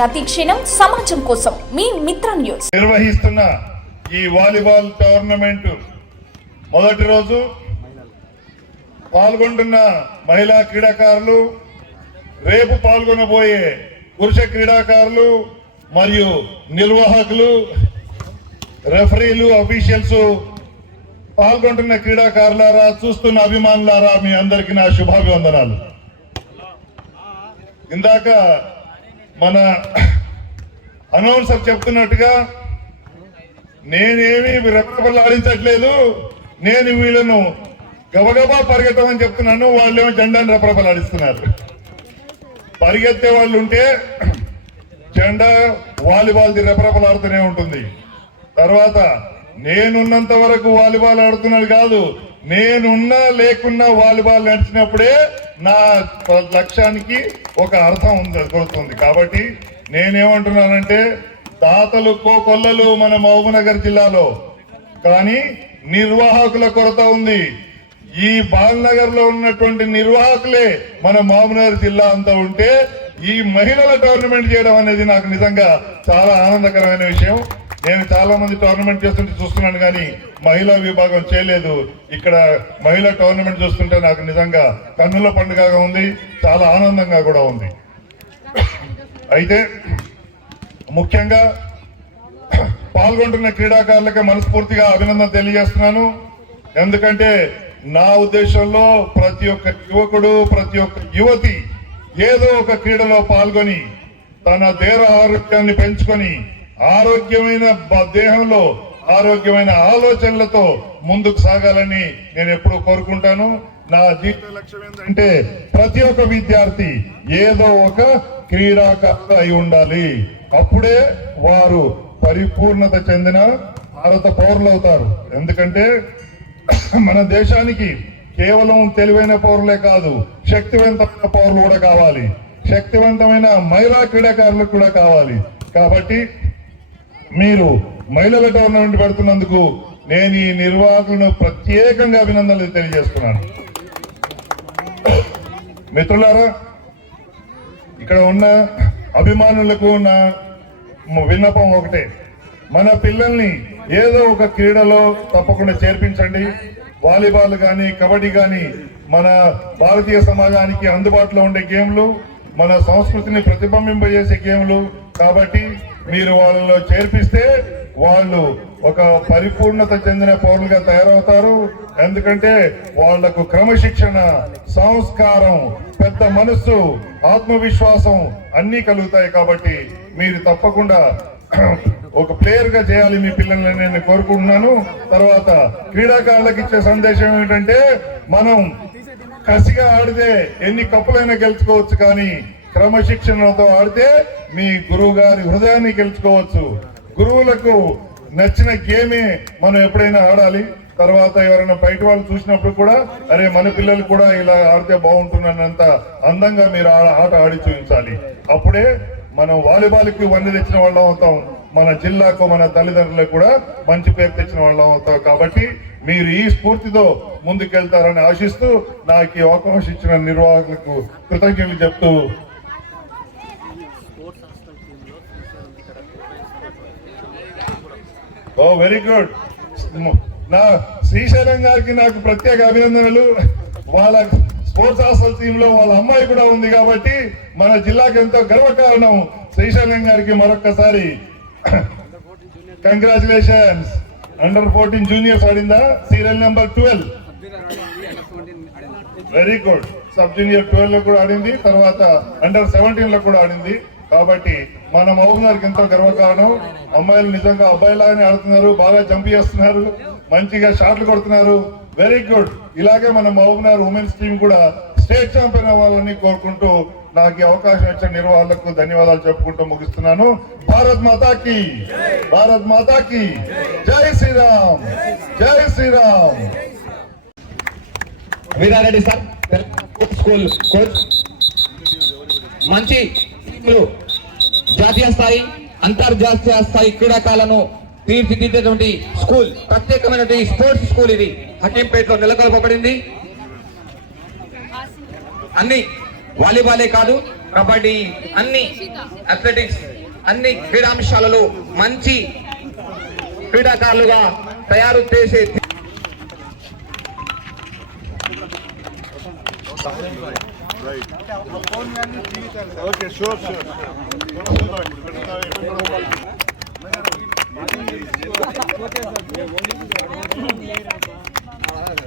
ప్రతి క్షణం సమాజం కోసం మీ మిత్ర న్యూస్. నిర్వహిస్తున్న ఈ వాలీబాల్ టోర్నమెంట్ మొదటి రోజు పాల్గొంటున్న మహిళా క్రీడాకారులు రేపు పాల్గొనబోయే పురుష క్రీడాకారులు మరియు నిర్వాహకులు రెఫరీలు అఫీషియల్స్ పాల్గొంటున్న క్రీడాకారులారా చూస్తున్న అభిమానులారా మీ అందరికీ నా శుభాభివందనాలు. ఇందాక మన అనౌన్సర్ చెప్తున్నట్టుగా నేనేమి రెప్పలాడించట్లేదు నేను వీళ్ళను గబగబా పరిగెత్తమని చెప్తున్నాను వాళ్ళేమో జెండాను రెప్పలాడిస్తున్నారు పరిగెత్తే వాళ్ళు ఉంటే జెండా వాలీబాల్ది రెపరెపలాడుతూనే ఉంటుంది. తర్వాత నేనున్నంత వరకు వాలీబాల్ ఆడుతున్నాడు కాదు నేనున్నా లేకున్నా వాలీబాల్ నడిచినప్పుడే నా లక్ష్యానికి ఒక అర్థం ఉంది కొడుతుంది కాబట్టి నేనేమంటున్నానంటే తాతలు కోకొల్లలు మన మహబూబ్నగర్ జిల్లాలో. కానీ నిర్వాహకుల కొరత ఉంది. ఈ బాలనగర్లో ఉన్నటువంటి నిర్వాహకులే మన మహబూబ్నగర్ జిల్లా అంతా ఉంటే ఈ మహిళల టోర్నమెంట్ చేయడం అనేది నాకు నిజంగా చాలా ఆనందకరమైన విషయం. నేను చాలా మంది టోర్నమెంట్ చేస్తుంటే చూస్తున్నాను కానీ మహిళా విభాగం చేయలేదు. ఇక్కడ మహిళా టోర్నమెంట్ చూస్తుంటే నాకు నిజంగా కన్నుల పండుగగా ఉంది చాలా ఆనందంగా కూడా ఉంది. అయితే ముఖ్యంగా పాల్గొంటున్న క్రీడాకారులకి మనస్ఫూర్తిగా అభినందన తెలియజేస్తున్నాను. ఎందుకంటే నా ఉద్దేశంలో ప్రతి ఒక్క యువకుడు ప్రతి ఒక్క యువతి ఏదో ఒక క్రీడలో పాల్గొని తన దేహ ఆరోగ్యాన్ని పెంచుకొని ఆరోగ్యమైన దేహంలో ఆరోగ్యమైన ఆలోచనలతో ముందుకు సాగాలని నేను ఎప్పుడూ కోరుకుంటాను. నా జీవిత లక్ష్యం ఏంటంటే ప్రతి ఒక్క విద్యార్థి ఏదో ఒక క్రీడాకారుడు అయి ఉండాలి. అప్పుడే వారు పరిపూర్ణత చెందిన భారత పౌరులు అవుతారు. ఎందుకంటే మన దేశానికి కేవలం తెలివైన పౌరులే కాదు శక్తివంతమైన పౌరులు కూడా కావాలి. శక్తివంతమైన మహిళా క్రీడాకారులు కూడా కావాలి. కాబట్టి మీరు మహిళల టోర్నమెంట్ పెడుతున్నందుకు నేను ఈ నిర్వాహకులను ప్రత్యేకంగా అభినందనలు తెలియజేస్తున్నాను. మిత్రులారా ఇక్కడ ఉన్న అభిమానులకు ఉన్న విన్నపం ఒకటే. మన పిల్లల్ని ఏదో ఒక క్రీడలో తప్పకుండా చేర్పించండి. వాలీబాల్ కానీ కబడ్డీ కానీ మన భారతీయ సమాజానికి అందుబాటులో ఉండే గేమ్లు మన సంస్కృతిని ప్రతిబింబింపజేసే గేమ్లు కాబట్టి మీరు వాళ్ళలో చేర్పిస్తే వాళ్ళు ఒక పరిపూర్ణత చెందిన పౌరులుగా తయారవుతారు. ఎందుకంటే వాళ్ళకు క్రమశిక్షణ సంస్కారం పెద్ద మనస్సు ఆత్మవిశ్వాసం అన్ని కలుగుతాయి కాబట్టి మీరు తప్పకుండా ఒక ప్లేయర్గా చేయాలి మీ పిల్లల్ని నేను కోరుకుంటున్నాను. తర్వాత క్రీడాకారులకు ఇచ్చే సందేశం ఏమిటంటే మనం కసిగా ఆడితే ఎన్ని కప్పులైనా గెలుచుకోవచ్చు కానీ క్రమశిక్షణతో ఆడితే మీ గురువు గారి హృదయాన్ని గెలుచుకోవచ్చు. గురువులకు నచ్చిన గేమే మనం ఎప్పుడైనా ఆడాలి. తర్వాత ఎవరైనా బయట వాళ్ళు చూసినప్పుడు కూడా అరే మన పిల్లలు కూడా ఇలా ఆడితే బాగుంటుందన్నంత అందంగా మీరు ఆట ఆడి చూపించాలి. అప్పుడే మనం వాలీబాల్కి వండి తెచ్చిన వాళ్ళం అవుతాం. మన జిల్లాకు మన తల్లిదండ్రులకు కూడా మంచి పేరు తెచ్చిన వాళ్ళం అవుతాం. కాబట్టి మీరు ఈ స్ఫూర్తితో ముందుకెళ్తారని ఆశిస్తూ నాకు ఈ అవకాశం ఇచ్చిన నిర్వాహకులకు కృతజ్ఞతలు చెప్తూ ఓ వెరీ గుడ్. నా శ్రీశైలం గారికి నాకు ప్రత్యేక అభినందనలు. వాళ్ళ స్పోర్ట్స్ హాస్టల్ టీమ్లో వాళ్ళ అమ్మాయి కూడా ఉంది కాబట్టి మన జిల్లాకు ఎంతో గర్వకారణం శ్రీశైలం గారికి మరొక్కసారి. Congratulations under fourteen juniors ఆడిందా? Serial number twelve very good sub junior ట్వెల్వ్లో కూడా ఆడింది తర్వాత అండర్ సెవెంటీన్లో కూడా ఆడింది. కాబట్టి మన మహబూబ్నగర్కి ఎంతో గర్వకారణం. అమ్మాయిలు నిజంగా అబ్బాయిలాగానే ఆడుతున్నారు బాగా జంప్ చేస్తున్నారు మంచిగా షాట్లు కొడుతున్నారు. వెరీ గుడ్ ఇలాగే మన మహబూబ్నగర్ ఉమెన్స్ టీం కూడా స్టేట్ ఛాంపియన్ అవ్వాలని కోరుకుంటూ నాకు ఈ అవకాశం ఇచ్చిన నిర్వాహకులకు ధన్యవాదాలు చెప్పుకుంటూ ముగిస్తున్నాను. భారత్ మాతాకి భారత్ మాతాకి. జై శ్రీరామ్ జై Sriram. Veerareddy sir school coach. మంచి టీంలు జాతీయ స్థాయి అంతర్జాతీయ స్థాయి క్రీడాకారులను తీర్చిదిద్దేటువంటి స్కూల్ ప్రత్యేకమైనటువంటి స్పోర్ట్స్ స్కూల్ ఇది. హకీంపేటలో నెలకొల్పబడింది. అన్ని వాలీబాలే కాదు కబడ్డీ అన్ని అథ్లెటిక్స్ అన్ని క్రీడాంశాలలో మంచి క్రీడాకారులుగా తయారు చేసే ఓకే షూర్ షూర్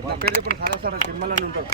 నా పేరు చెప్పండి సారా సార్ తిరుమల ఉంటాడు